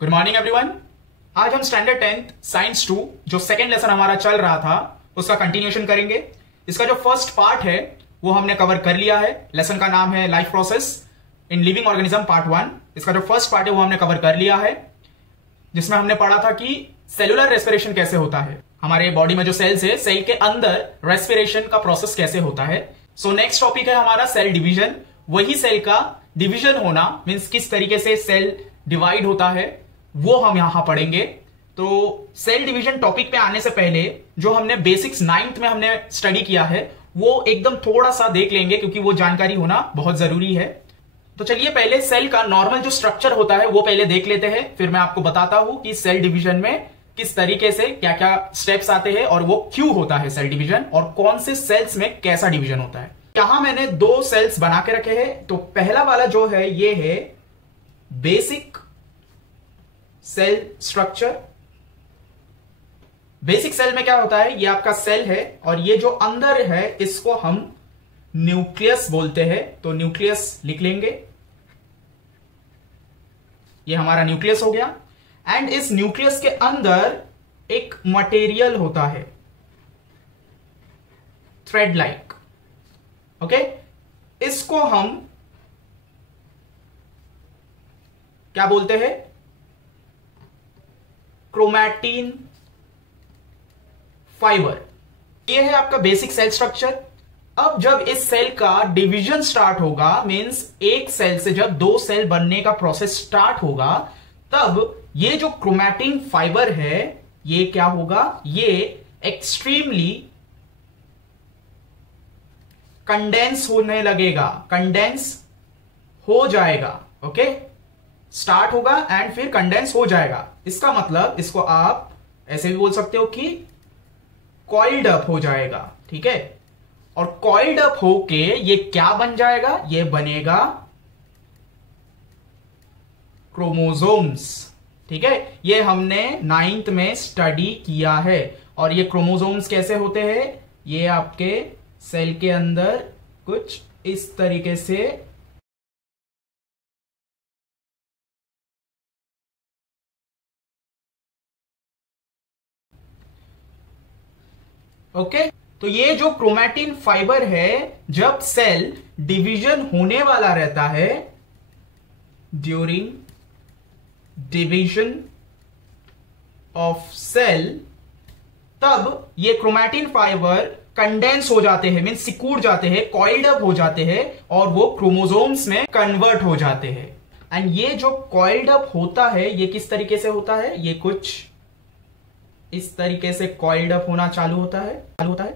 Good morning everyone. आज हम standard 10th science 2 जो सेकेंड लेसन हमारा चल रहा था उसका कंटिन्यूएशन करेंगे। इसका जो फर्स्ट पार्ट है वो हमने कवर कर लिया है। लेसन का नाम है life process in living organism part 1। इसका जो फर्स्ट पार्ट है वो हमने कवर कर लिया है, जिसमें हमने पढ़ा था कि सेलुलर रेस्पिरेशन कैसे होता है। हमारे बॉडी में जो सेल्स है, सेल के अंदर रेस्पिरेशन का प्रोसेस कैसे होता है। सो नेक्स्ट टॉपिक है हमारा सेल डिवीजन। वही सेल का डिवीजन होना मीन्स किस तरीके से सेल डिवाइड होता है वो हम यहां पढ़ेंगे। तो सेल डिवीजन टॉपिक पे आने से पहले जो हमने बेसिक्स 9th में हमने स्टडी किया है वो एकदम थोड़ा सा देख लेंगे, क्योंकि वो जानकारी होना बहुत जरूरी है। तो चलिए पहले सेल का नॉर्मल जो स्ट्रक्चर होता है वो पहले देख लेते हैं, फिर मैं आपको बताता हूं कि सेल डिवीजन में किस तरीके से क्या क्या स्टेप्स आते हैं और वो क्यों होता है सेल डिवीजन, और कौन से सेल्स में कैसा डिवीजन होता है। यहां मैंने 2 सेल्स बना के रखे हैं। तो पहला वाला जो है ये है basic cell structure. Basic cell में क्या होता है, ये आपका सेल है और ये जो अंदर है इसको हम न्यूक्लियस बोलते हैं। तो न्यूक्लियस लिख लेंगे, ये हमारा न्यूक्लियस हो गया। एंड इस न्यूक्लियस के अंदर एक मटेरियल होता है थ्रेड लाइक, ओके। इसको हम क्या बोलते हैं, क्रोमैटिन फाइबर। ये है आपका बेसिक सेल स्ट्रक्चर। अब जब इस सेल का डिवीजन स्टार्ट होगा, मींस एक सेल से जब 2 सेल बनने का प्रोसेस स्टार्ट होगा, तब ये जो क्रोमैटिन फाइबर है ये क्या होगा, ये एक्सट्रीमली कंडेंस होने लगेगा, कंडेंस हो जाएगा, ओके। स्टार्ट होगा एंड फिर कंडेंस हो जाएगा। इसका मतलब इसको आप ऐसे भी बोल सकते हो कि कॉइल्ड अप हो जाएगा, ठीक है। और कॉइल्ड अप होके ये क्या बन जाएगा, ये बनेगा क्रोमोसोम्स, ठीक है। ये हमने 9th में स्टडी किया है। और ये क्रोमोसोम्स कैसे होते हैं, ये आपके सेल के अंदर कुछ इस तरीके से ओके। तो ये जो क्रोमैटिन फाइबर है, जब सेल डिवीजन होने वाला रहता है, ड्यूरिंग डिवीजन ऑफ सेल, तब ये क्रोमैटिन फाइबर कंडेंस हो जाते हैं, मीन सिकुड़ जाते हैं, कॉइल्ड अप हो जाते हैं और वो क्रोमोसोम्स में कन्वर्ट हो जाते हैं। एंड ये जो कॉइल्ड अप होता है ये किस तरीके से होता है, ये कुछ इस तरीके से कॉइल्ड अप होना चालू होता है।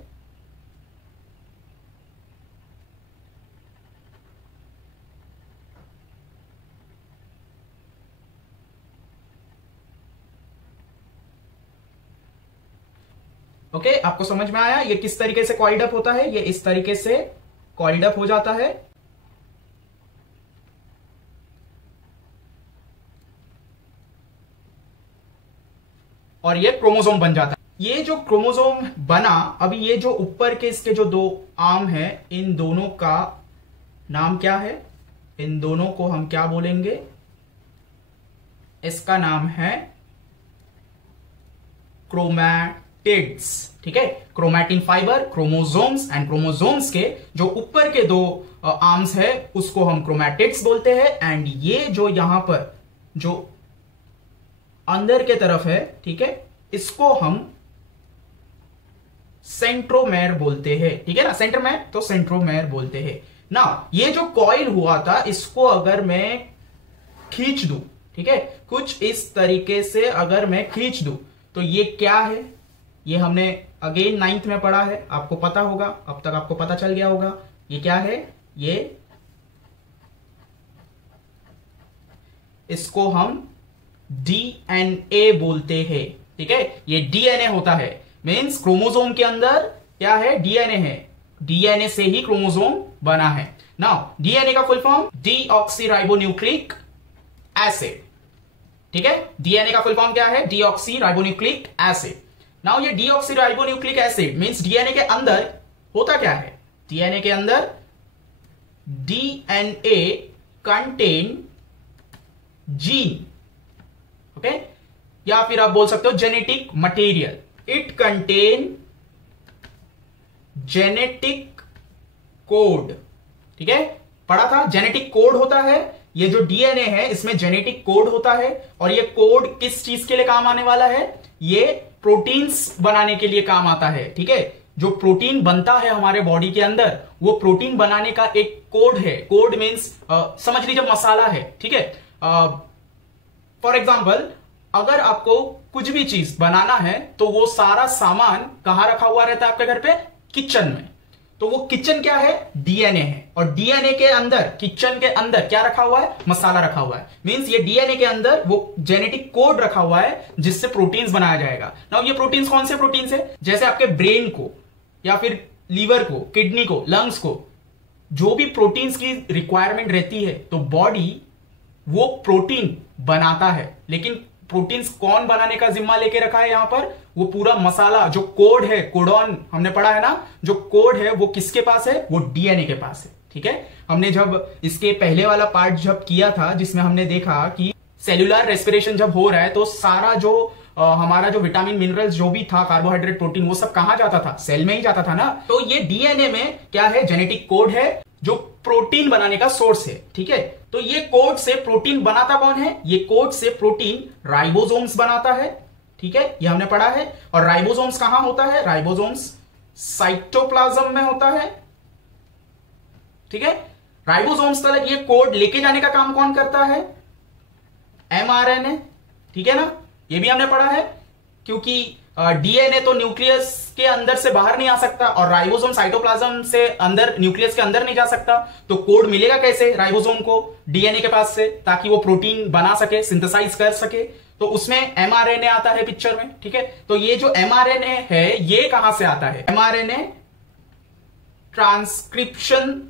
ओके, आपको समझ में आया ये किस तरीके से कॉइल्ड अप होता है, ये इस तरीके से कॉइल्ड अप हो जाता है। और ये क्रोमोसोम बन जाता है। ये जो क्रोमोसोम बना, अभी ये जो ऊपर के इसके जो 2 आर्म है, इन दोनों का नाम क्या है, इन दोनों को हम क्या बोलेंगे, इसका नाम है क्रोमैटिड्स, ठीक है। Chromatin fibre, chromosomes, and chromosomes के जो ऊपर के 2 आर्म्स है उसको हम क्रोमैटिड्स बोलते हैं। एंड ये जो यहां पर जो अंदर के तरफ है, ठीक है, इसको हम सेंट्रोमेर बोलते हैं, ठीक है ना। सेंट्रोमेर तो सेंट्रोमेर बोलते हैं ना। ये जो कॉइल हुआ था इसको अगर मैं खींच दूं, ठीक है, कुछ इस तरीके से अगर मैं खींच दूं, तो ये क्या है, ये हमने अगेन 9th में पढ़ा है, आपको पता होगा, अब तक आपको पता चल गया होगा। ये क्या है, ये इसको हम डीएनए बोलते हैं, ठीक है। ये डीएनए होता है, मींस क्रोमोसोम के अंदर क्या है, डीएनए है। डीएनए से ही क्रोमोसोम बना है। नाउ डीएनए का फुल फॉर्म डीऑक्सीराइबोन्यूक्लिक एसिड, ठीक है। डीएनए का फुल फॉर्म क्या है, डीऑक्सीराइबोन्यूक्लिक एसिड। नाउ ये डीऑक्सीराइबोन्यूक्लिक एसिड मींस डीएनए के अंदर होता क्या है, डीएनए के अंदर डीएनए कंटेन जीन, ओके, या फिर आप बोल सकते हो genetic material, it contain genetic code. ठीक है, पढ़ा था, जेनेटिक कोड होता है, ये जो डीएनए है इसमें जेनेटिक कोड होता है, और ये कोड किस चीज के लिए काम आने वाला है, ये प्रोटीन्स बनाने के लिए काम आता है। ठीक है, जो प्रोटीन बनता है हमारे बॉडी के अंदर, वो प्रोटीन बनाने का एक कोड है। कोड मीन्स समझ लीजिए मसाला है। ठीक है, फॉर एग्जाम्पल अगर आपको कुछ भी चीज बनाना है तो वो सारा सामान कहां रखा हुआ रहता है आपके घर पे, किचन में। तो वो किचन क्या है, डीएनए है, और डीएनए के अंदर, किचन के अंदर क्या रखा हुआ है, मसाला रखा हुआ है। मींस ये डीएनए के अंदर वो जेनेटिक कोड रखा हुआ है जिससे प्रोटीन्स बनाया जाएगा। नाउ ये प्रोटीन्स कौन से प्रोटीन्स है, जैसे आपके ब्रेन को या फिर लीवर को, किडनी को, लंग्स को, जो भी प्रोटीन्स की रिक्वायरमेंट रहती है तो बॉडी वो प्रोटीन बनाता है। लेकिन प्रोटीन्स कौन बनाने का जिम्मा लेके रखा है यहां पर, वो पूरा मसाला जो कोड है, कोडॉन हमने पढ़ा है ना, जो कोड है वो किसके पास है, वो डीएनए के पास है। ठीक है, हमने जब इसके पहले वाला पार्ट जब किया था जिसमें हमने देखा कि सेल्यूलर रेस्पिरेशन जब हो रहा है तो सारा जो हमारा जो विटामिन मिनरल्स जो भी था, कार्बोहाइड्रेट, प्रोटीन, वो सब कहां जाता था, सेल में ही जाता था ना। तो ये डीएनए में क्या है, जेनेटिक कोड है जो प्रोटीन बनाने का सोर्स है। ठीक है, तो ये कोड से प्रोटीन बनाता कौन है, ये कोड से प्रोटीन राइबोसोम्स बनाता है। ठीक है, ये हमने पढ़ा है। और राइबोसोम्स कहां होता है, राइबोसोम्स साइटोप्लाज्म में होता है। ठीक है, राइबोसोम्स तक ये कोड लेके जाने का काम कौन करता है, एमआरएनए। ठीक है ना, ये भी हमने पढ़ा है, क्योंकि डीएनए तो न्यूक्लियस के अंदर से बाहर नहीं आ सकता और राइबोसोम साइटोप्लाज्म से अंदर, न्यूक्लियस के अंदर नहीं जा सकता। तो कोड मिलेगा कैसे राइबोसोम को डीएनए के पास से, ताकि वो प्रोटीन बना सके, सिंथेसाइज कर सके। तो उसमें एमआरएनए आता है पिक्चर में। ठीक है, तो ये जो एमआरएनए है ये कहां से आता है, एमआरएनए ट्रांसक्रिप्शन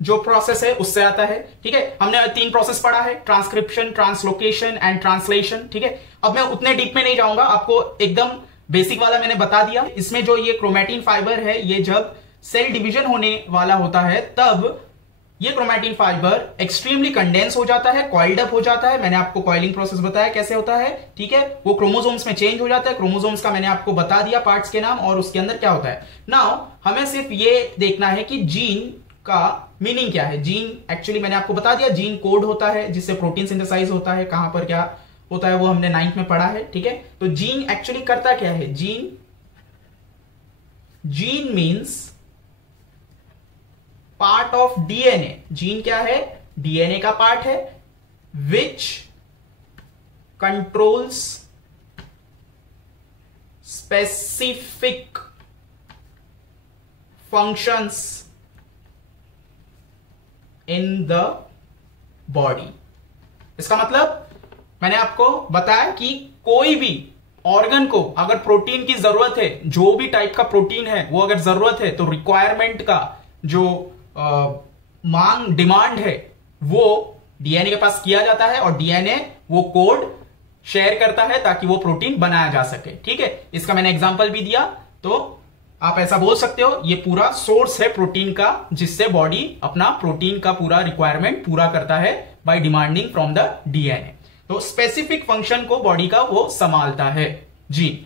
जो प्रोसेस है उससे आता है। ठीक है, हमने 3 प्रोसेस पढ़ा है, ट्रांसक्रिप्शन, ट्रांसलोकेशन एंड ट्रांसलेशन। ठीक है, अब मैं उतने डीप में नहीं जाऊंगा, आपको एकदम बेसिक वाला मैंने बता दिया। इसमें जो ये क्रोमैटिन फाइबर है, ये जब सेल डिवीजन होने वाला होता है तब ये क्रोमैटिन फाइबर एक्सट्रीमली कंडेंस हो जाता है, कॉइल्ड अप हो जाता है। मैंने आपको कॉइलिंग प्रोसेस बताया कैसे होता है। ठीक है, वो क्रोमोसोम्स में चेंज हो जाता है। क्रोमोसोम्स का मैंने आपको बता दिया पार्ट्स के नाम और उसके अंदर क्या होता है। नाउ हमें सिर्फ ये देखना है कि जीन का मीनिंग क्या है। जीन एक्चुअली मैंने आपको बता दिया, जीन कोड होता है जिससे प्रोटीन सिंथेसाइज होता है। कहां पर क्या होता है वो हमने 9th में पढ़ा है। ठीक है, तो जीन एक्चुअली करता क्या है, gene means part of DNA. Gene क्या है, डीएनए का पार्ट है, विच controls specific functions in the body. इसका मतलब मैंने आपको बताया कि कोई भी ऑर्गन को अगर प्रोटीन की जरूरत है, जो भी टाइप का प्रोटीन है वो अगर जरूरत है, तो रिक्वायरमेंट का जो मांग, डिमांड है, वो डीएनए के पास किया जाता है और डीएनए वो कोड शेयर करता है ताकि वो प्रोटीन बनाया जा सके। ठीक है, इसका मैंने एग्जांपल भी दिया। तो आप ऐसा बोल सकते हो ये पूरा सोर्स है प्रोटीन का, जिससे बॉडी अपना प्रोटीन का पूरा रिक्वायरमेंट पूरा करता है by demanding from the DNA. तो स्पेसिफिक फंक्शन को बॉडी का वो संभालता है जीन।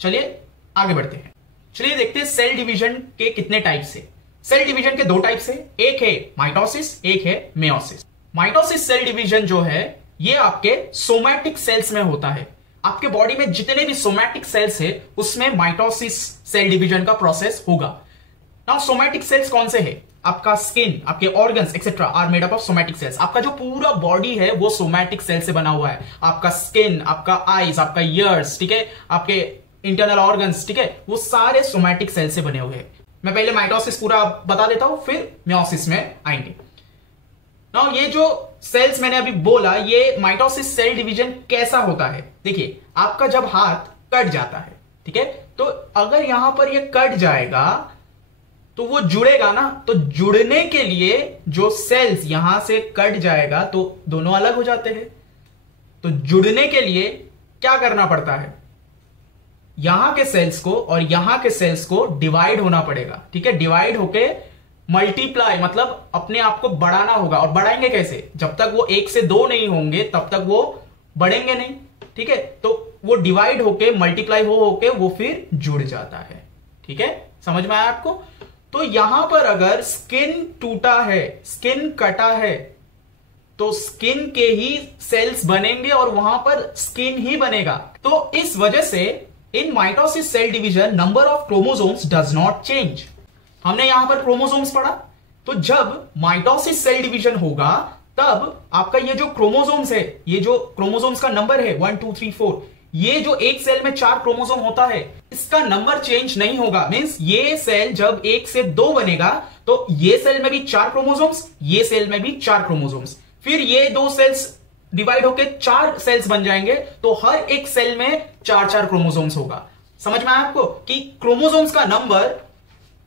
चलिए आगे बढ़ते हैं। चलिए देखते हैं सेल डिवीजन के कितने टाइप्स है। सेल डिवीजन के 2 टाइप्स है, एक है माइटोसिस, एक है मेयोसिस। माइटोसिस सेल डिवीजन जो है ये आपके सोमैटिक सेल्स में होता है। आपके बॉडी में जितने भी सोमैटिक सेल्स है उसमें माइटोसिस सेल डिवीजन का प्रोसेस होगा। नाउ सोमैटिक सेल्स कौन से है, आपका स्किन, आपके organs etcetera are made up of somatic cells. आपका जो पूरा बॉडी है वो सोमैटिक सेल से बना हुआ है। आपका स्किन, आपका आईज, आपका ईयर्स, ठीक है, आपके इंटरनल ऑर्गन्स, ठीक है, वो सारे सोमैटिक सेल से बने हुए हैं। मैं पहले माइटोसिस पूरा बता देता हूं, फिर मेयोसिस में आएंगे। नाउ ये जो सेल्स मैंने अभी बोला, ये माइटोसिस सेल डिवीजन कैसा होता है। देखिए, आपका जब हाथ कट जाता है, ठीक है, तो अगर यहां पर ये कट जाएगा तो वो जुड़ेगा ना, तो जुड़ने के लिए जो सेल्स यहां से कट जाएगा तो दोनों अलग हो जाते हैं। तो जुड़ने के लिए क्या करना पड़ता है, यहां के सेल्स को और यहां के सेल्स को डिवाइड होना पड़ेगा। ठीक है, डिवाइड होके मल्टीप्लाई, मतलब अपने आप को बढ़ाना होगा। और बढ़ाएंगे कैसे, जब तक वो 1 से 2 नहीं होंगे तब तक वो बढ़ेंगे नहीं, ठीक है। तो वो डिवाइड होके मल्टीप्लाई होके वो फिर जुड़ जाता है, ठीक है। समझ में आया आपको? तो यहां पर अगर स्किन टूटा है, स्किन कटा है, तो स्किन के ही सेल्स बनेंगे और वहां पर स्किन ही बनेगा। तो इस वजह से in mitosis cell division number of chromosomes does not change. हमने यहां पर क्रोमोसोम्स पढ़ा, तो जब माइटोसिस सेल डिवीजन होगा तब आपका ये जो क्रोमोसोम्स है, ये जो क्रोमोसोम्स का नंबर है 1 2 3 4, ये जो एक सेल में 4 क्रोमोसोम होता है, इसका नंबर चेंज नहीं होगा। मींस ये सेल जब 1 से 2 बनेगा तो ये सेल में भी 4 क्रोमोसोम्स, ये सेल में भी 4 क्रोमोसोम्स, फिर ये 2 सेल्स डिवाइड होकर 4 सेल्स बन जाएंगे, तो हर एक सेल में 4 क्रोमोसोम्स होगा। समझ में आया आपको कि क्रोमोसोम्स का नंबर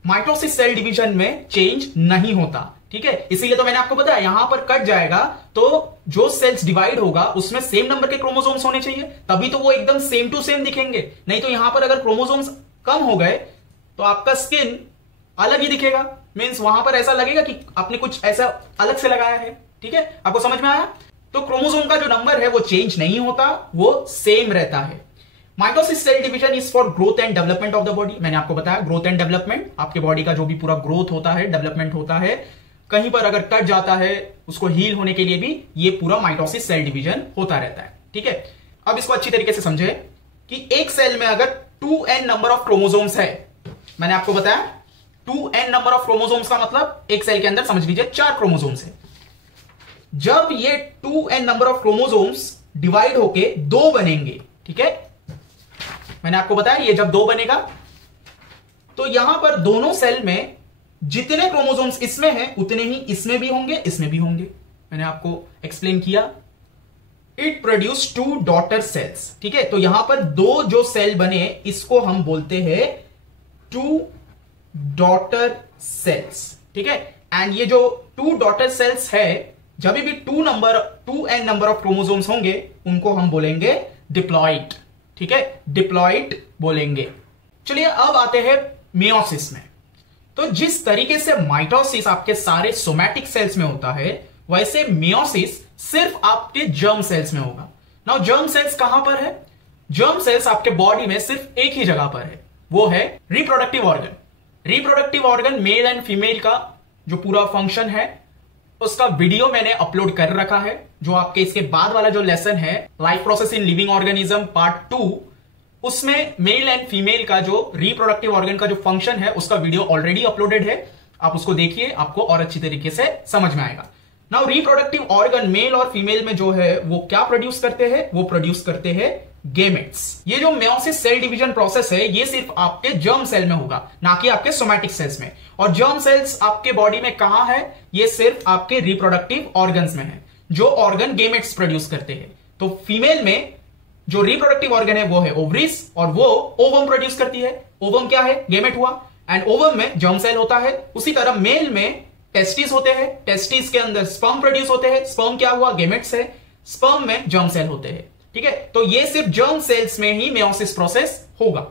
माइटोसिस सेल डिवीजन में चेंज नहीं होता, ठीक है। इसीलिए तो मैंने आपको बताया यहां पर कट जाएगा तो जो सेल्स डिवाइड होगा उसमें सेम नंबर के क्रोमोसोम्स होने चाहिए, तभी तो वो एकदम सेम टू सेम दिखेंगे। नहीं तो यहां पर अगर क्रोमोसोम्स कम हो गए तो आपका स्किन अलग ही दिखेगा। मींस वहां पर ऐसा लगेगा कि आपने कुछ ऐसा अलग से लगाया है, ठीक है। आपको समझ में आया? तो क्रोमोसोम का जो नंबर है वो चेंज नहीं होता, वो सेम रहता है। Mitosis cell division is for growth and development of the body. मैंने आपको बताया ग्रोथ एंड डेवलपमेंट, आपके बॉडी का जो भी पूरा ग्रोथ होता है, डेवलपमेंट होता है, कहीं पर अगर कट जाता है उसको हील होने के लिए भी ये पूरा माइटोसिस सेल डिवीजन होता रहता है, ठीक है। अब इसको अच्छी तरीके से समझे कि एक सेल में अगर 2n नंबर ऑफ क्रोमोसोम्स है, मैंने आपको बताया 2n नंबर ऑफ क्रोमोसोम्स का मतलब एक सेल के अंदर समझ लीजिए 4 क्रोमोसोम्स है। जब ये 2n number of chromosomes divide होके 2 बनेंगे, ठीक है, मैंने आपको बताया ये जब 2 बनेगा तो यहां पर दोनों सेल में जितने क्रोमोसोम्स इसमें हैं उतने ही इसमें भी होंगे, इसमें भी होंगे। मैंने आपको एक्सप्लेन किया। इट प्रोड्यूस 2 डॉटर सेल्स, ठीक है। तो यहां पर 2 जो सेल बने इसको हम बोलते हैं 2 डॉटर सेल्स, ठीक है। एंड ये जो 2 डॉटर सेल्स है, जब भी 2n नंबर ऑफ क्रोमोसोम्स होंगे उनको हम बोलेंगे डिप्लॉइड, ठीक है, डिप्लॉइड बोलेंगे। चलिए अब आते हैं मेयोसिस में। तो जिस तरीके से माइटोसिस आपके सारे सोमैटिक सेल्स में होता है, वैसे मेयोसिस सिर्फ आपके जर्म सेल्स में होगा। नाउ जर्म सेल्स कहां पर है? जर्म सेल्स आपके बॉडी में सिर्फ एक ही जगह पर है, वो है reproductive organ. Reproductive organ male and female का जो पूरा फंक्शन है उसका वीडियो मैंने अपलोड कर रखा है, जो आपके इसके बाद वाला जो लेसन है life process in living organism part 2, उसमें मेल एंड फीमेल का जो रिप्रोडक्टिव ऑर्गन का जो फंक्शन है उसका वीडियो ऑलरेडी अपलोडेड है। आप उसको देखिए, आपको और अच्छी तरीके से समझ में आएगा। नाउ रिप्रोडक्टिव ऑर्गन मेल और फीमेल में जो है वो क्या प्रोड्यूस करते हैं? वो प्रोड्यूस करते हैं गेमेट्स। ये जो मेयोसिस सेल डिवीजन प्रोसेस है ये सिर्फ आपके जर्म सेल में होगा, ना कि आपके सोमैटिक सेल्स में। और जर्म सेल्स आपके बॉडी में कहां है? ये सिर्फ आपके रिप्रोडक्टिव ऑर्गन्स में है, जो ऑर्गन गेमेट्स प्रोड्यूस करते हैं। तो फीमेल में जो रिप्रोडक्टिव ऑर्गन है वो है ओवरीज, और वो ओवम प्रोड्यूस करती है। ओवम क्या है? गेमेट हुआ। एंड ओवम में जर्म सेल होता है। उसी तरह मेल में टेस्टिस होते हैं, टेस्टिस के अंदर स्पर्म प्रोड्यूस होते हैं। स्पर्म क्या हुआ? गेमेट्स है। स्पर्म में जर्म सेल होते हैं, ठीक है। तो ये सिर्फ जर्म सेल्स में ही मेयोसिस प्रोसेस होगा।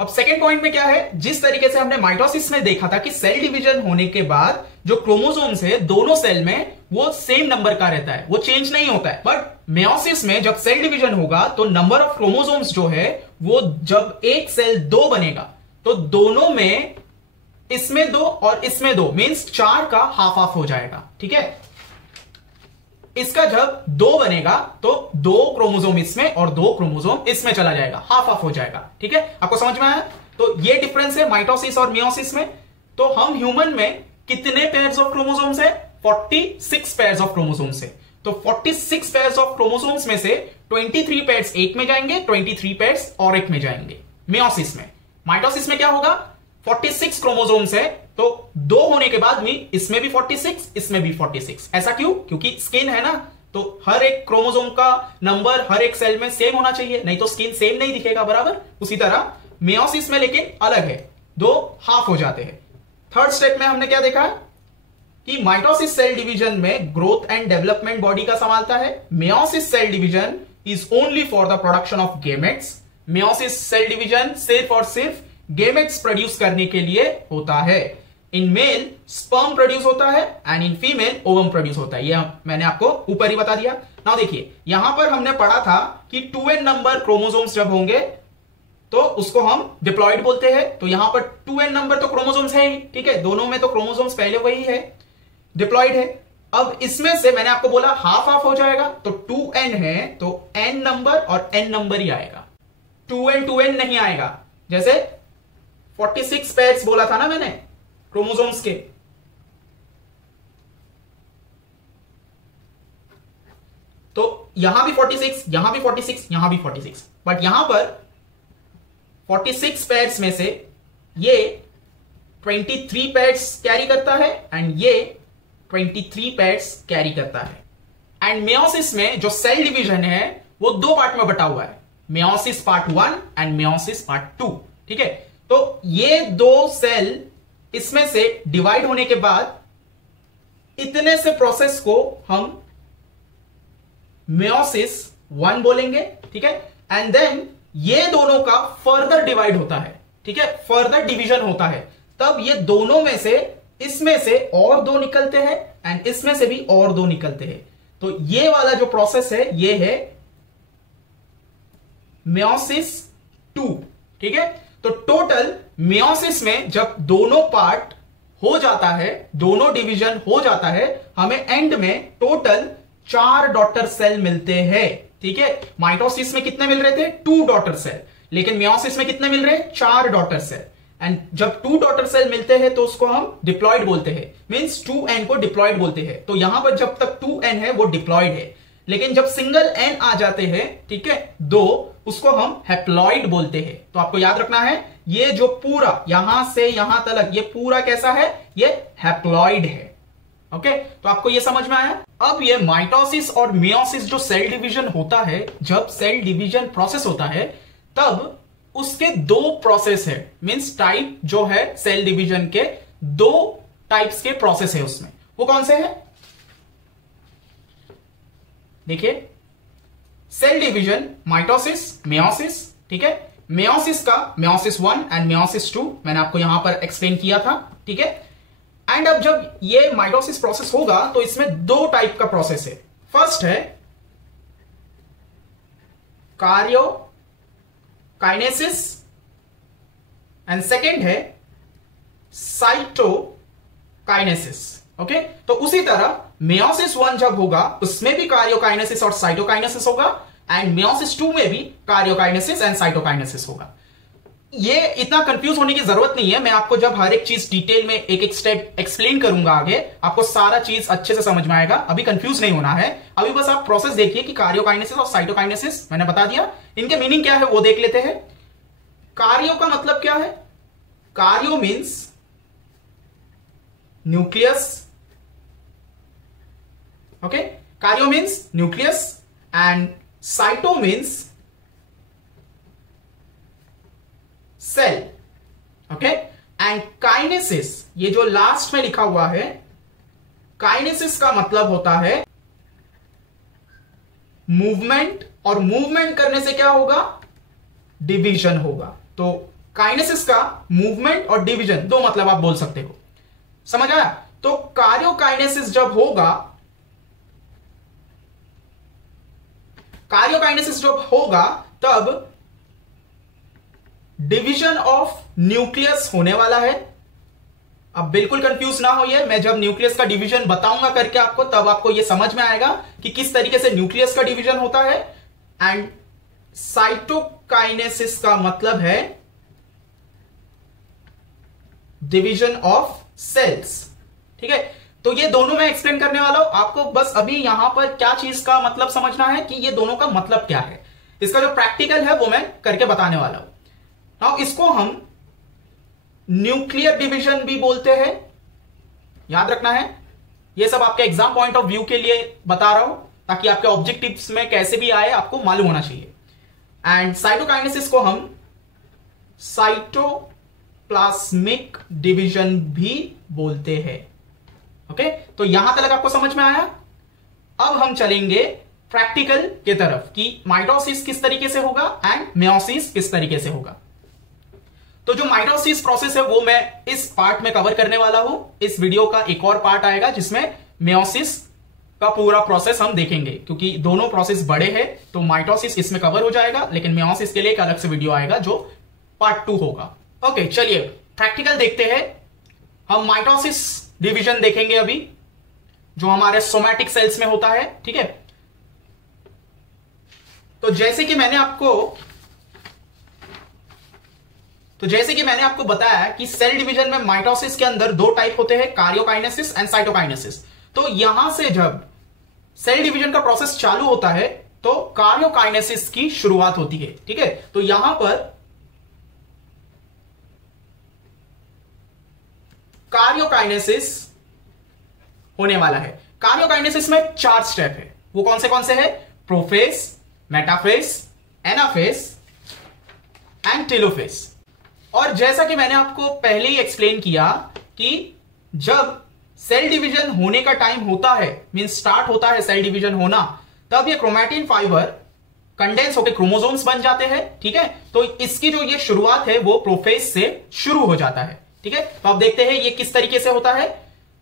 अब सेकेंड पॉइंट में क्या है? जिस तरीके से हमने माइटोसिस में देखा था कि सेल डिवीजन होने के बाद जो क्रोमोसोम्स है दोनों सेल में वो सेम नंबर का रहता है, वो चेंज नहीं होता है। बट मेयोसिस में जब सेल डिवीजन होगा तो नंबर ऑफ क्रोमोसोम्स जो है वो जब एक सेल 2 बनेगा तो दोनों में इसमें 2 और इसमें 2 मींस 4 का हाफ हाफ हो जाएगा, ठीक है। इसका जब 2 बनेगा तो 2 क्रोमोसोम इसमें और 2 क्रोमोसोम इसमें चला जाएगा, हाफ हाफ हो जाएगा, ठीक है। आपको समझ में आया? तो ये डिफरेंस है माइटोसिस और मेयोसिस में। तो हम ह्यूमन में कितने पेयर्स ऑफ क्रोमोसोम्स है? 46 पेयर्स ऑफ क्रोमोसोम्स है। तो 46 पेयर्स ऑफ क्रोमोसोम्स में से 23 पेयर्स एक में जाएंगे, 23 पेयर्स और एक में जाएंगे मेयोसिस में। माइटोसिस में क्या होगा? 46 क्रोमोसोम्स है तो 2 होने के बाद भी इसमें भी 46, इसमें भी 46। ऐसा क्यों? क्योंकि स्किन है ना, तो हर एक क्रोमोसोम का नंबर हर एक सेल में सेम होना चाहिए, नहीं तो स्किन सेम नहीं दिखेगा बराबर। उसी तरह मेयोसिस में लेकिन अलग है, 2 हाफ हो जाते हैं। थर्ड स्टेप में हमने क्या देखा कि माइटोसिस सेल डिवीजन में ग्रोथ एंड डेवलपमेंट बॉडी का संभालता है। Meiosis cell division is only for the production of gametes. Meiosis cell division सिर्फ और सिर्फ गेमेट्स प्रोड्यूस करने के लिए होता है। इन मेल स्पर्म प्रोड्यूस होता है and in female ovum produce होता है। ये मैंने आपको ऊपर ही बता दिया। नाउ देखिए यहां पर हमने पढ़ा था कि 2n नंबर क्रोमोसोम्स जब होंगे तो उसको हम डिप्लॉइड बोलते हैं। तो यहां पर 2n नंबर तो क्रोमोसोम्स है ही, ठीक है, दोनों में तो क्रोमोसोम्स पहले वही है, डिप्लॉइड है। अब इसमें से मैंने आपको बोला हाफ हाफ हो जाएगा, तो 2n है तो n नंबर और n नंबर ही आएगा, 2n नहीं आएगा। जैसे 46 पेयर्स बोला था ना मैंने क्रोमोसोम्स के, तो यहां भी 46, यहां भी 46, यहां भी 46, बट यहां पर 46 पेयर्स में से ये 23 पेयर्स कैरी करता है एंड ये 23 पेयर्स कैरी करता है। एंड मेयोसिस में जो सेल डिवीजन है वो दो पार्ट में बटा हुआ है, meiosis part 1 and meiosis part 2, ठीक है। तो ये दो सेल इसमें से डिवाइड होने के बाद इतने से प्रोसेस को हम मेयोसिस 1 बोलेंगे, ठीक है। एंड देन ये दोनों का फर्दर डिवाइड होता है, ठीक है, फर्दर डिवीजन होता है, तब ये दोनों में से इसमें से और दो निकलते हैं एंड इसमें से भी और दो निकलते हैं। तो ये वाला जो प्रोसेस है ये है मेयोसिस 2, ठीक है। तो टोटल मेयोसिस में जब दोनों पार्ट हो जाता है, दोनों डिवीजन हो जाता है, हमें एंड में टोटल 4 डॉटर सेल मिलते हैं, ठीक है। माइटोसिस में कितने मिल रहे थे? 2 डॉटर सेल, लेकिन मेयोसिस में कितने मिल रहे हैं? 4 डॉटर सेल। एंड जब 2 डॉटर सेल मिलते हैं तो उसको हम डिप्लॉइड बोलते हैं, मींस 2n को डिप्लॉइड बोलते हैं। तो यहां पर जब तक 2n है वो डिप्लॉइड है, लेकिन जब सिंगल n आ जाते हैं, ठीक है, 2, उसको हम हैप्लॉइड बोलते हैं। तो आपको याद रखना है ये जो पूरा यहां से यहां तक ये पूरा कैसा है? ये हैप्लॉइड है, ओके। तो आपको ये समझ में आया। अब ये माइटोसिस और मेयोसिस जो सेल डिवीजन होता है, जब सेल डिवीजन प्रोसेस होता है तब उसके 2 प्रोसेस है, मींस टाइप जो है सेल डिवीजन के 2 टाइप्स के प्रोसेस है उसमें। वो कौन से हैं? देखिए सेल डिवीजन माइटोसिस, मेयोसिस, ठीक है। मेयोसिस का मेयोसिस 1 एंड मेयोसिस 2 मैंने आपको यहां पर एक्सप्लेन किया था, ठीक है। एंड अब जब ये माइटोसिस प्रोसेस होगा तो इसमें 2 टाइप का प्रोसेस है। फर्स्ट है कार्योकाइनेसिस एंड सेकेंड है साइटोकाइनेसिस, ओके। तो उसी तरह मेयोसिस 1 जब होगा उसमें भी कार्योकाइनेसिस और साइटोकाइनेसिस होगा एंड मेयोसिस 2 में भी कार्योकाइनेसिस एंड साइटोकाइनेसिस होगा। ये इतना कंफ्यूज होने की जरूरत नहीं है, मैं आपको जब हर एक चीज डिटेल में एक एक स्टेप एक्सप्लेन करूंगा आगे, आपको सारा चीज अच्छे से समझ में आएगा। अभी कंफ्यूज नहीं होना है, अभी बस आप प्रोसेस देखिए कि कार्योकाइनेसिस और साइटोकाइनेसिस मैंने बता दिया, इनके मीनिंग क्या है वो देख लेते हैं। कार्यो का मतलब क्या है? Karyo means nucleus, okay, karyo means nucleus and cyto means cell, okay. And kinesis, ये जो लास्ट में लिखा हुआ है, काइनेसिस का मतलब होता है मूवमेंट, और मूवमेंट करने से क्या होगा? डिवीजन होगा। तो काइनेसिस का मूवमेंट और डिवीजन 2 मतलब आप बोल सकते हो, समझ आया? तो कार्योकाइनेसिस जब होगा, कार्योकाइनेसिस जब होगा तब डिवीजन ऑफ न्यूक्लियस होने वाला है। अब बिल्कुल कंफ्यूज ना होइए, मैं जब न्यूक्लियस का डिवीजन बताऊंगा करके आपको, तब आपको यह समझ में आएगा कि किस तरीके से न्यूक्लियस का डिवीजन होता है। एंड साइटोकाइनेसिस का मतलब है डिवीजन ऑफ सेल्स, ठीक है। तो ये दोनों मैं एक्सप्लेन करने वाला हूं, आपको बस अभी यहां पर क्या चीज का मतलब समझना है कि ये दोनों का मतलब क्या है। इसका जो प्रैक्टिकल है वो मैं करके बताने वाला हूं। नाउ इसको हम न्यूक्लियर डिवीजन भी बोलते हैं, याद रखना है। ये सब आपके एग्जाम पॉइंट ऑफ व्यू के लिए बता रहा हूं, ताकि आपके ऑब्जेक्टिव्स में कैसे भी आए आपको मालूम होना चाहिए। एंड साइटोकाइनेसिस को हम साइटोप्लाज्मिक डिवीजन भी बोलते हैं, ओके। तो यहां तक आपको समझ में आया। अब हम चलेंगे प्रैक्टिकल के तरफ कि माइटोसिस किस तरीके से होगा एंड मेयोसिस किस तरीके से होगा। तो जो माइटोसिस प्रोसेस है वो मैं इस पार्ट में कवर करने वाला हूं। इस वीडियो का एक और पार्ट आएगा जिसमें मेयोसिस का पूरा प्रोसेस हम देखेंगे, क्योंकि दोनों प्रोसेस बड़े हैं। तो माइटोसिस इसमें कवर हो जाएगा, लेकिन मेयोसिस के लिए एक अलग से वीडियो आएगा जो पार्ट 2 होगा। ओके, चलिए प्रैक्टिकल देखते हैं। हम माइटोसिस डिवीजन देखेंगे अभी, जो हमारे सोमैटिक सेल्स में होता है। ठीक है, तो जैसे कि मैंने आपको बताया कि सेल डिवीजन में माइटोसिस के अंदर 2 टाइप होते हैं, कार्योकाइनेसिस एंड साइटोकाइनेसिस। तो यहां से जब सेल डिवीजन का प्रोसेस चालू होता है तो कार्योकाइनेसिस की शुरुआत होती है। ठीक है, तो यहां पर कार्योकाइनेसिस होने वाला है। कार्योकाइनेसिस में 4 स्टेप है। वो कौन से है? Prophase, metaphase, anaphase and telophase. और जैसा कि मैंने आपको पहले ही एक्सप्लेन किया कि जब सेल डिवीजन होने का टाइम होता है, मीन स्टार्ट होता है सेल डिवीजन होना, तब ये क्रोमैटिन फाइबर कंडेंस होकर क्रोमोसोम्स बन जाते हैं। ठीक है, तो इसकी जो ये शुरुआत है वो प्रोफेस से शुरू हो जाता है। ठीक है, तो आप देखते हैं ये किस तरीके से होता है।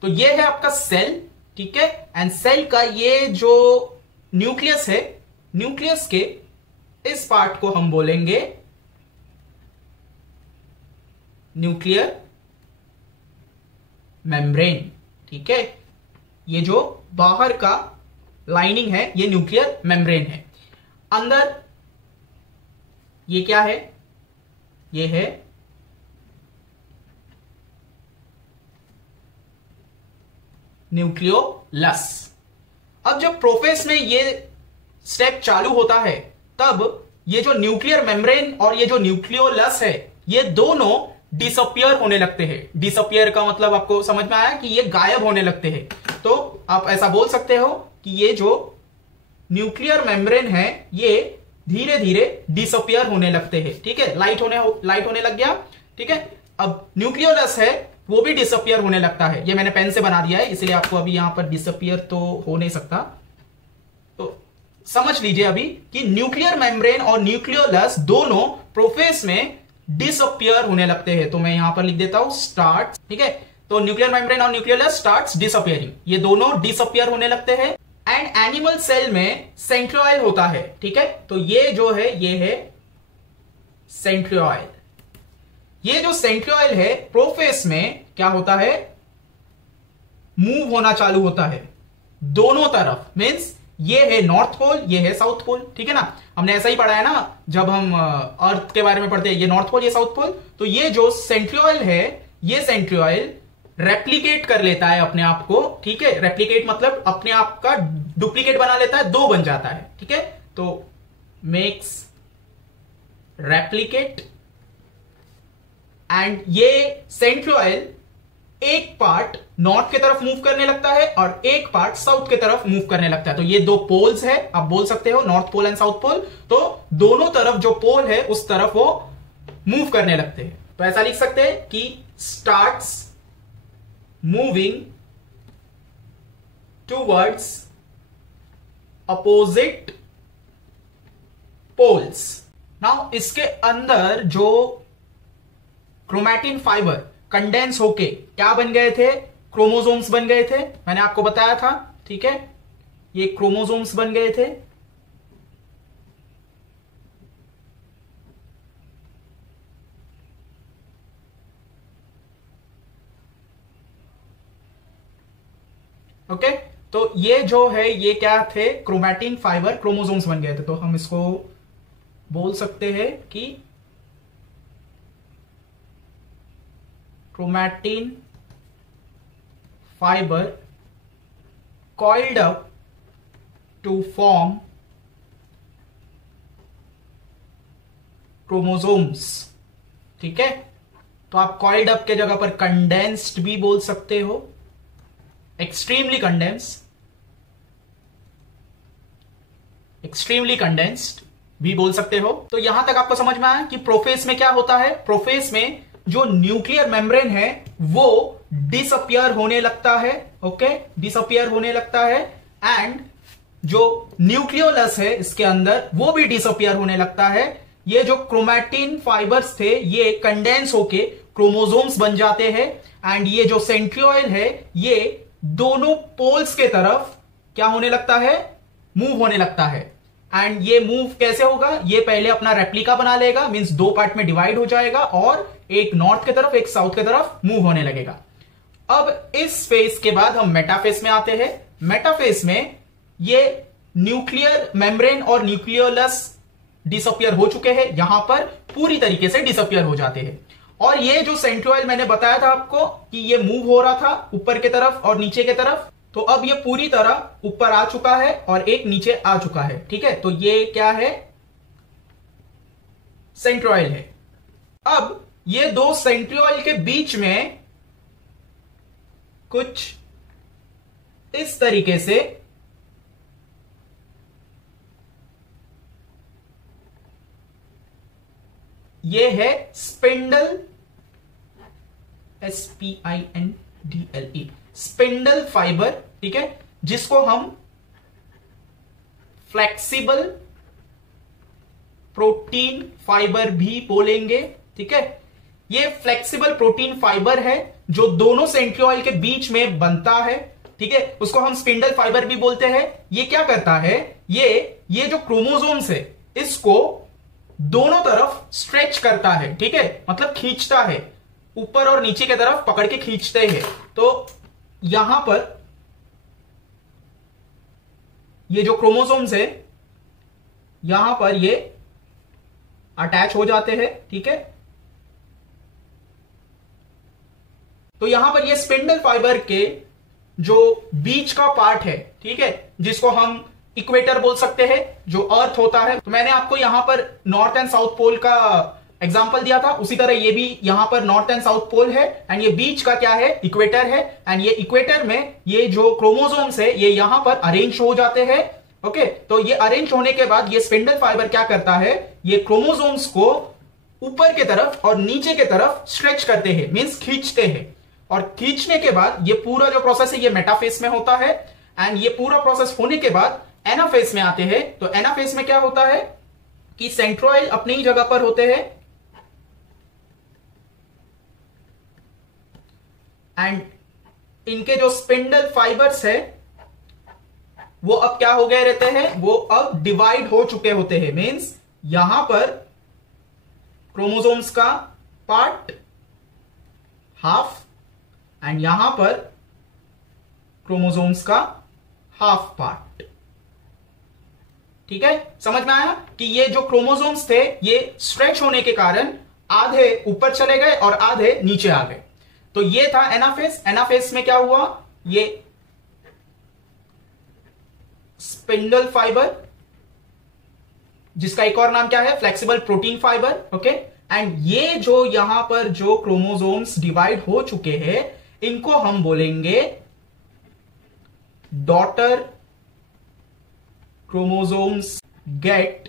तो ये है आपका सेल। ठीक है, एंड सेल का ये जो न्यूक्लियस है, न्यूक्लियस के इस पार्ट को हम बोलेंगे न्यूक्लियर मेम्ब्रेन। ठीक है, ये जो बाहर का लाइनिंग है ये न्यूक्लियर मेम्ब्रेन है। अंदर ये क्या है? ये है न्यूक्लियोलस। अब जब प्रोफेस में ये स्टेप चालू होता है तब ये जो न्यूक्लियर मेम्ब्रेन और ये जो न्यूक्लियोलस है ये दोनों डिसअपियर होने लगते हैं। डिसअपियर का मतलब आपको समझ में आया कि ये गायब होने लगते हैं। तो आप ऐसा बोल सकते हो कि ये जो न्यूक्लियर मेम्ब्रेन है ये धीरे धीरे डिसअपियर होने लगते हैं। ठीक है, लाइट होने लग गया। ठीक है, अब न्यूक्लियोलस है वो भी डिसअपियर होने लगता है। ये मैंने पेन से बना दिया है, इसलिए आपको अभी यहां पर डिसअपियर तो हो नहीं सकता। तो समझ लीजिए अभी कि न्यूक्लियर मेम्ब्रेन और न्यूक्लियोलस दोनों प्रोफेस में डिसअपियर होने लगते हैं। तो मैं यहां पर लिख देता हूं स्टार्ट। ठीक है, तो न्यूक्लियर मेम्ब्रेन और न्यूक्लियोलस स्टार्ट्स डिसअपियरिंग, ये दोनों डिसअपियर होने लगते हैं। एंड एनिमल सेल में सेंट्रियोल होता है। ठीक है, तो ये जो है ये है सेंट्रियोल। ये जो सेंट्रियोल है प्रोफेस में क्या होता है? मूव होना चालू होता है दोनों तरफ। मींस ये है नॉर्थ पोल, ये है साउथ पोल। ठीक है ना, हमने ऐसा ही पढ़ा है ना जब हम अर्थ के बारे में पढ़ते हैं, ये नॉर्थ पोल ये साउथ पोल। तो ये जो सेंट्रियोल है ये सेंट्रियोल रेप्लिकेट कर लेता है अपने आप को। ठीक है, रेप्लिकेट मतलब अपने आप का डुप्लीकेट बना लेता है, 2 बन जाता है। ठीक है, तो मेक्स रेप्लिकेट एंड ये सेंट्रियोल एक पार्ट नॉर्थ की तरफ मूव करने लगता है और एक पार्ट साउथ की तरफ मूव करने लगता है। तो ये 2 पोल्स है, आप बोल सकते हो north pole and south pole. तो दोनों तरफ जो पोल है उस तरफ वो मूव करने लगते हैं। तो ऐसा लिख सकते हैं कि starts moving towards opposite poles. Now इसके अंदर जो क्रोमैटिन फाइबर कंडेंस होके क्या बन गए थे? क्रोमोसोम्स बन गए थे। मैंने आपको बताया था। ठीक है, ये क्रोमोसोम्स बन गए थे। ओके, तो ये जो है ये क्या थे? क्रोमैटिन फाइबर क्रोमोसोम्स बन गए थे। तो हम इसको बोल सकते हैं कि chromatin fiber coiled up to form chromosomes। ठीक है, तो आप coiled up के जगह पर condensed भी बोल सकते हो, extremely condensed भी बोल सकते हो। तो यहां तक आपको समझ में आया कि प्रोफेस में क्या होता है? प्रोफेस में जो न्यूक्लियर मेम्ब्रेन है वो डिसअपियर होने लगता है। ओके, डिसअपियर होने लगता है। एंड जो न्यूक्लियोलस है इसके अंदर वो भी डिसअपियर होने लगता है। ये जो क्रोमैटिन फाइबर्स थे ये कंडेंस होके क्रोमोसोम्स बन जाते हैं एंड ये जो सेंट्रियोल है ये दोनों पोल्स के तरफ क्या होने लगता है, मूव होने लगता है। एंड ये मूव कैसे होगा, ये पहले अपना रेप्लिका बना लेगा, मींस दो पार्ट में डिवाइड हो जाएगा और एक नॉर्थ की तरफ एक साउथ की तरफ मूव होने लगेगा। अब इस फेज के बाद हम मेटाफेज में आते हैं। मेटाफेज में ये न्यूक्लियर मेम्ब्रेन और न्यूक्लियोलस डिसअपियर हो चुके हैं, यहां पर पूरी तरीके से डिसअपियर हो जाते हैं। और ये जो सेंट्रियोल मैंने बताया था आपको कि ये मूव हो रहा था ऊपर की तरफ और नीचे की तरफ, तो अब ये पूरी तरह ऊपर आ चुका है और एक नीचे आ चुका है। ठीक है, तो ये क्या है, सेंट्रियोल है। अब ये दो सेंट्रियोल के बीच में कुछ इस तरीके से ये है स्पिंडल, SPINDLE, स्पिंडल फाइबर। ठीक है, जिसको हम फ्लेक्सिबल प्रोटीन फाइबर भी बोलेंगे। ठीक है, ये फ्लेक्सिबल प्रोटीन फाइबर है जो दोनों सेंट्रियोल के बीच में बनता है। ठीक है, उसको हम स्पिंडल फाइबर भी बोलते हैं। ये क्या करता है, ये जो क्रोमोसोम्स है इसको दोनों तरफ स्ट्रेच करता है। ठीक है, मतलब खींचता है, ऊपर और नीचे की तरफ पकड़ के खींचते हैं। तो यहां पर ये जो क्रोमोसोम्स है यहां पर ये अटैच हो जाते हैं। ठीक है, तो यहां पर ये स्पिंडल फाइबर के जो बीच का पार्ट है, ठीक है, जिसको हम इक्वेटर बोल सकते हैं, जो अर्थ होता है। तो मैंने आपको यहां पर नॉर्थ एंड साउथ पोल का एग्जांपल दिया था, उसी तरह ये भी यहां पर नॉर्थ एंड साउथ पोल है एंड ये बीच का क्या है, इक्वेटर है। एंड ये इक्वेटर में ये जो क्रोमोसोम्स है ये यहां पर अरेंज हो जाते हैं। ओके, तो ये अरेंज होने के बाद ये स्पिंडल फाइबर क्या करता है, ये क्रोमोसोम्स को ऊपर की तरफ और नीचे की तरफ स्ट्रेच करते हैं, मींस खींचते हैं। और खींचने के बाद ये पूरा जो प्रोसेस है ये मेटाफेज में होता है एंड ये पूरा प्रोसेस होने के बाद एनाफेज में आते हैं। तो एनाफेज में क्या होता है कि सेंट्रियोल अपनी ही जगह पर होते हैं एंड इनके जो स्पिंडल फाइबर्स है वो अब क्या हो गए रहते हैं, वो अब डिवाइड हो चुके होते हैं। मींस यहां पर क्रोमोसोम्स का पार्ट हाफ एंड यहां पर क्रोमोसोम्स का हाफ पार्ट। ठीक है, समझ में आया कि ये जो क्रोमोसोम्स थे ये स्ट्रेच होने के कारण आधे ऊपर चले गए और आधे नीचे आ गए। तो ये था एनाफेज। एनाफेज में क्या हुआ, ये स्पिंडल फाइबर, जिसका एक और नाम क्या है, flexible protein fibre. Okay, and ये जो यहां पर जो क्रोमोसोम्स डिवाइड हो चुके हैं इनको हम बोलेंगे daughter chromosomes get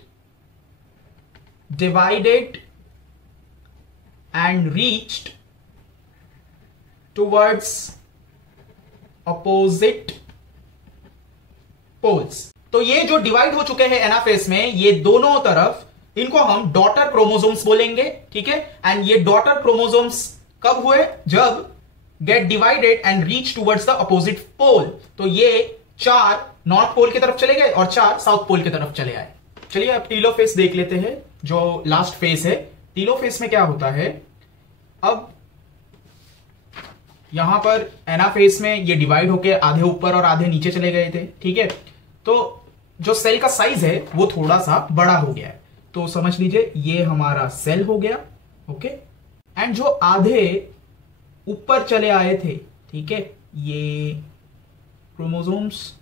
divided and reached towards opposite poles। तो ये जो डिवाइड हो चुके हैं एनाफेज में ये दोनों तरफ, इनको हम डॉटर क्रोमोसोम्स बोलेंगे। ठीक है, एंड ये डॉटर क्रोमोसोम्स कब हुए, जब get divided and reach towards the opposite pole. तो ये 4 नॉर्थ पोल की तरफ चले गए और 4 साउथ पोल की तरफ चले आए। चलिए अब टीलोफेज देख लेते हैं, जो लास्ट फेज है। टीलोफेज में क्या होता है, अब यहां पर एनाफेज में ये डिवाइड होके आधे ऊपर और आधे नीचे चले गए थे। ठीक है, तो जो सेल का साइज है वो थोड़ा सा बड़ा हो गया है। तो समझ लीजिए ये हमारा सेल हो गया। ओके, एंड जो आधे ऊपर चले आए थे, ठीक है, ये क्रोमोसोम्स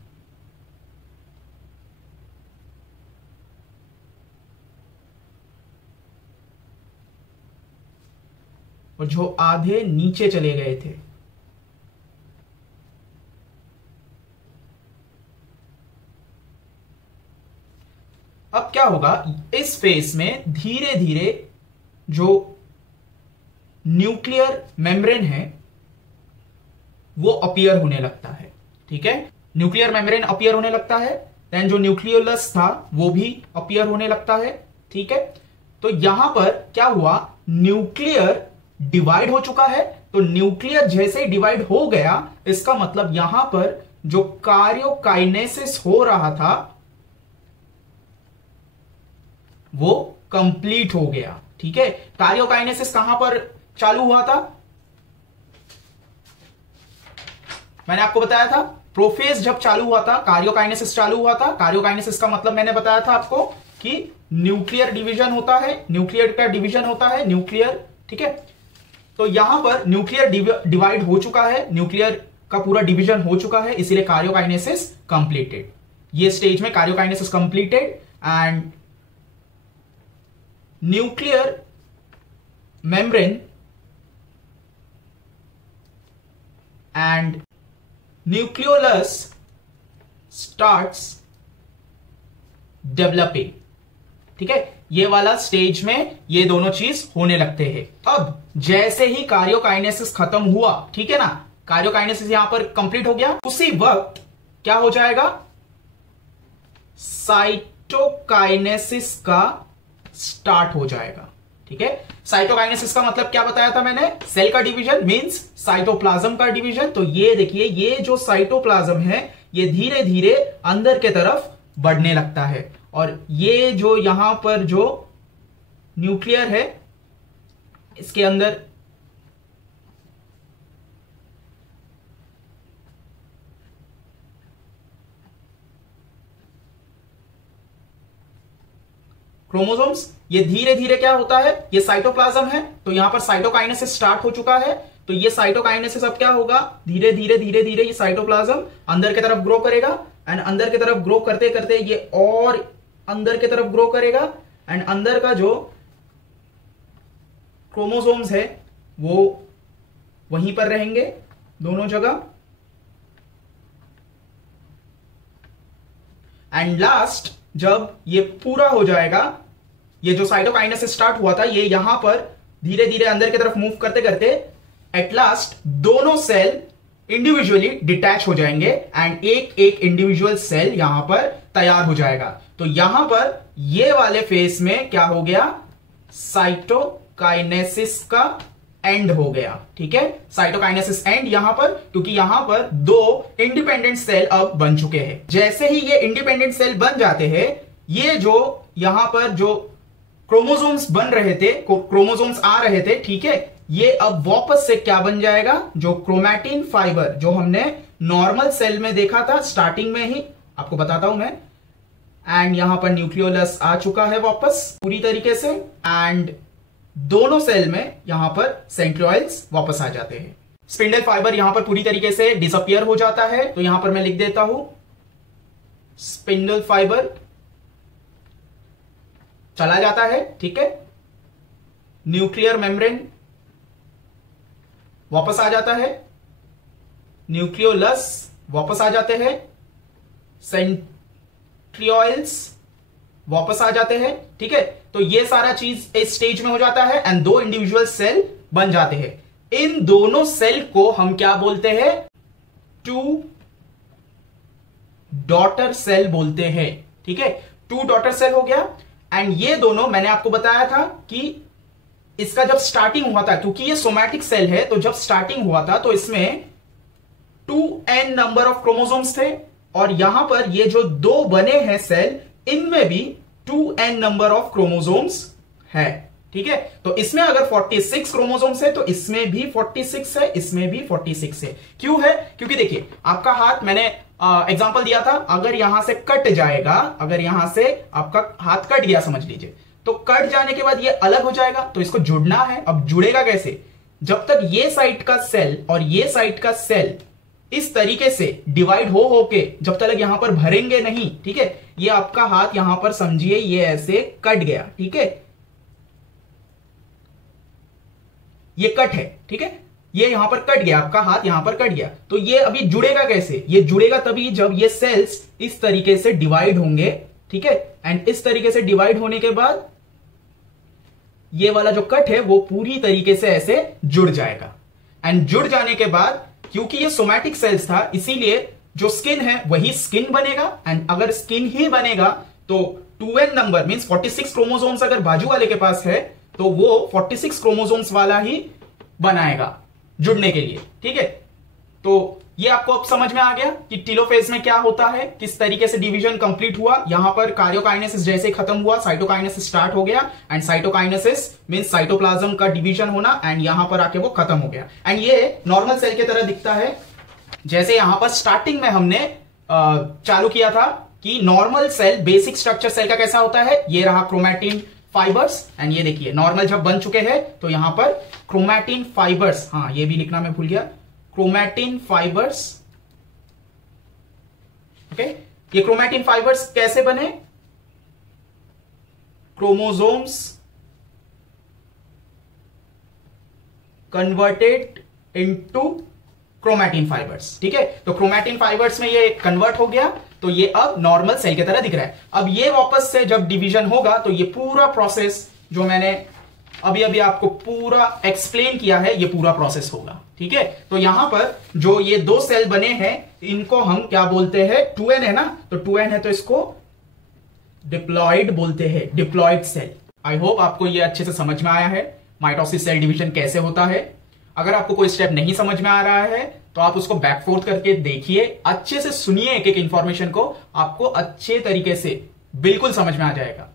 और जो आधे नीचे चले गए थे, अब क्या होगा, इस फेज में धीरे धीरे जो न्यूक्लियर मेम्ब्रेन है वो अपीयर होने लगता है। ठीक है, न्यूक्लियर मेम्ब्रेन अपीयर होने लगता है, देन जो न्यूक्लियोलस था वो भी अपीयर होने लगता है। ठीक है, तो यहां पर क्या हुआ, न्यूक्लियर डिवाइड हो चुका है। तो न्यूक्लियर जैसे ही डिवाइड हो गया, इसका मतलब यहां पर जो कार्योकाइनेसिस हो रहा था वो कंप्लीट हो गया। ठीक है, कार्योकाइनेसिस कहां पर चालू हुआ था, मैंने आपको बताया था प्रोफेज जब चालू हुआ था कार्योकाइनेसिस चालू हुआ था। कार्योकाइनेसिस का मतलब मैंने बताया था आपको कि न्यूक्लियर डिवीजन होता है, न्यूक्लियर का डिवीजन होता है, न्यूक्लियर। ठीक है, तो यहां पर न्यूक्लियर डिवाइड हो चुका है, न्यूक्लियर का पूरा डिवीजन हो चुका है, इसीलिए कार्योकाइनेसिस कंप्लीटेड। ये स्टेज में karyokinesis completed and nuclear membrane and nucleolus starts developing. ठीक है, ये वाला स्टेज में ये दोनों चीज होने लगते हैं। अब जैसे ही कार्योकाइनेसिस खत्म हुआ, ठीक है ना, कार्योकाइनेसिस यहां पर कंप्लीट हो गया, उसी वक्त क्या हो जाएगा, साइटोकाइनेसिस का स्टार्ट हो जाएगा। ठीक है, साइटोकाइनेसिस का मतलब क्या बताया था मैंने, सेल का डिवीजन मींस साइटोप्लाज्म का डिवीजन। तो ये देखिए, ये जो साइटोप्लाज्म है ये धीरे धीरे अंदर के तरफ बढ़ने लगता है, और ये जो यहां पर जो न्यूक्लियर है इसके अंदर क्रोमोसोम्स, ये धीरे धीरे क्या होता है, ये साइटोप्लाज्म है, तो यहां पर साइटोकाइनेसिस स्टार्ट हो चुका है। तो ये साइटोकाइनेसिस अब क्या होगा, धीरे धीरे ये साइटोप्लाज्म अंदर की तरफ ग्रो करेगा, एंड अंदर की तरफ ग्रो करते करते ये और अंदर की तरफ ग्रो करेगा, एंड अंदर का जो क्रोमोसोम्स है वो वहीं पर रहेंगे दोनों जगह। एंड लास्ट जब ये पूरा हो जाएगा, ये जो साइटोकाइनेसिस स्टार्ट हुआ था ये यहां पर धीरे धीरे अंदर की तरफ मूव करते करते एट लास्ट दोनों सेल इंडिविजुअली डिटैच हो जाएंगे, एंड एक एक इंडिविजुअल सेल यहां पर तैयार हो जाएगा। तो यहां पर ये वाले फेस में क्या हो गया, साइटोकाइनेसिस का एंड हो गया। ठीक है, साइटोकाइनेसिस एंड यहां पर, क्योंकि यहां पर दो इंडिपेंडेंट सेल अब बन चुके हैं। जैसे ही ये इंडिपेंडेंट सेल बन जाते हैं, ये जो यहां पर जो क्रोमोसोम्स बन रहे थे, क्रोमोसोम्स आ रहे थे, ठीक है, ये अब वापस से क्या बन जाएगा, जो क्रोमैटिन फाइबर जो हमने नॉर्मल सेल में देखा था स्टार्टिंग में ही, आपको बताता हूं मैं। एंड यहां पर न्यूक्लियोलस आ चुका है वापस पूरी तरीके से, एंड दोनों सेल में यहां पर सेंट्रियोल्स वापस आ जाते हैं। स्पिंडल फाइबर यहां पर पूरी तरीके से डिसअपियर हो जाता है, तो यहां पर मैं लिख देता हूं स्पिंडल फाइबर चला जाता है। ठीक है, न्यूक्लियर मेम्ब्रेन वापस आ जाता है, न्यूक्लियोलस वापस आ जाते हैं, सेंट्रियोल्स वापस आ जाते हैं। ठीक है, तो ये सारा चीज इस स्टेज में हो जाता है, एंड दो इंडिविजुअल सेल बन जाते हैं। इन दोनों सेल को हम क्या बोलते हैं, टू डॉटर सेल बोलते हैं। ठीक है, टू डॉटर सेल हो गया। एंड ये दोनों मैंने आपको बताया था कि इसका जब स्टार्टिंग हुआ था, क्योंकि ये सोमैटिक सेल है, तो जब स्टार्टिंग हुआ था तो इसमें 2n नंबर ऑफ क्रोमोसोम्स थे, और यहां पर ये जो दो बने हैं सेल, इनमें भी 2n नंबर ऑफ क्रोमोसोम्स है। ठीक है, तो इसमें अगर 46 क्रोमोसोम्स है तो इसमें भी 46 है, इसमें भी 46 है। क्यों है, क्योंकि देखिए आपका हाथ, मैंने एग्जांपल दिया था, अगर यहां से कट जाएगा, अगर यहां से आपका हाथ कट गया समझ लीजिए, तो कट जाने के बाद ये अलग हो जाएगा, तो इसको जुड़ना है। अब जुड़ेगा कैसे, जब तक ये साइड का सेल और ये साइड का सेल इस तरीके से डिवाइड हो होके जब तक यहां पर भरेंगे नहीं, ठीक है, ये आपका हाथ यहां पर समझिए ये ऐसे कट गया। ठीक है, ये कट है, ठीक है, ये यहां पर कट गया, आपका हाथ यहां पर कट गया, तो ये अभी जुड़ेगा कैसे, ये जुड़ेगा तभी जब ये सेल्स इस तरीके से डिवाइड होंगे। ठीक है, एंड इस तरीके से डिवाइड होने के बाद ये वाला जो कट है वो पूरी तरीके से ऐसे जुड़ जाएगा। एंड जुड़ जाने के बाद, क्योंकि ये सोमैटिक सेल्स था, इसीलिए जो स्किन है वही स्किन बनेगा, एंड अगर स्किन ही बनेगा तो 2n नंबर मींस 46 क्रोमोसोम्स अगर बाजू वाले के पास है तो वो 46 क्रोमोसोम्स वाला ही बनाएगा जुड़ने के लिए, ठीक है। तो ये आपको अब समझ में आ गया कि टेलोफेज में क्या होता है, किस तरीके से डिवीजन कंप्लीट हुआ। यहां पर कार्योकाइनेसिस जैसे खत्म हुआ, साइटोकाइनेसिस स्टार्ट हो गया, एंड साइटोकाइनेसिस मींस साइटोप्लाज्म का डिवीजन होना, एंड यहां पर आके वो खत्म हो गया। एंड ये नॉर्मल सेल की तरह दिखता है। जैसे यहां पर स्टार्टिंग में हमने चालू किया था कि normal cell, basic structure cell का कैसा होता है, ये रहा क्रोमैटिन फाइबर्स, एंड ये देखिए नॉर्मल जब बन चुके हैं तो यहां पर क्रोमैटिन फाइबर्स, हाँ ये भी लिखना मैं भूल गया, क्रोमैटिन फाइबर्स, ओके। ये क्रोमैटिन फाइबर्स कैसे बने, chromosomes converted into chromatin fibres, ठीक है। तो क्रोमैटिन फाइबर्स में ये कन्वर्ट हो गया, तो ये अब नॉर्मल सेल की तरह दिख रहा है। अब ये वापस से जब डिवीजन होगा तो ये पूरा प्रोसेस जो मैंने अभी अभी आपको पूरा एक्सप्लेन किया है, ये पूरा प्रोसेस होगा, ठीक है। तो यहां पर जो ये दो सेल बने हैं इनको हम क्या बोलते हैं, 2n है ना, तो 2n है तो इसको डिप्लॉइड बोलते हैं, डिप्लॉइड सेल। आई होप आपको ये अच्छे से समझ में आया है माइटोसिस सेल डिवीजन कैसे होता है। अगर आपको कोई स्टेप नहीं समझ में आ रहा है तो आप उसको बैकफोर्थ करके देखिए, अच्छे से सुनिए एक एक इंफॉर्मेशन को, आपको अच्छे तरीके से बिल्कुल समझ में आ जाएगा।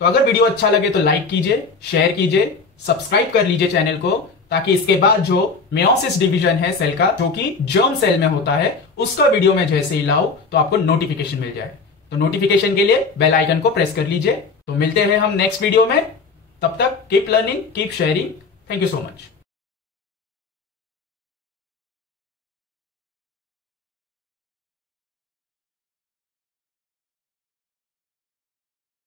तो अगर वीडियो अच्छा लगे तो लाइक कीजिए, शेयर कीजिए, सब्सक्राइब कर लीजिए चैनल को, ताकि इसके बाद जो मेयोसिस डिवीजन है सेल का, जो कि जर्म सेल में होता है, उसका वीडियो में जैसे ही लाऊं तो आपको नोटिफिकेशन मिल जाए। तो नोटिफिकेशन के लिए बेल आइकन को प्रेस कर लीजिए। तो मिलते हैं हम नेक्स्ट वीडियो में, तब तक keep learning, keep sharing. Thank you so much.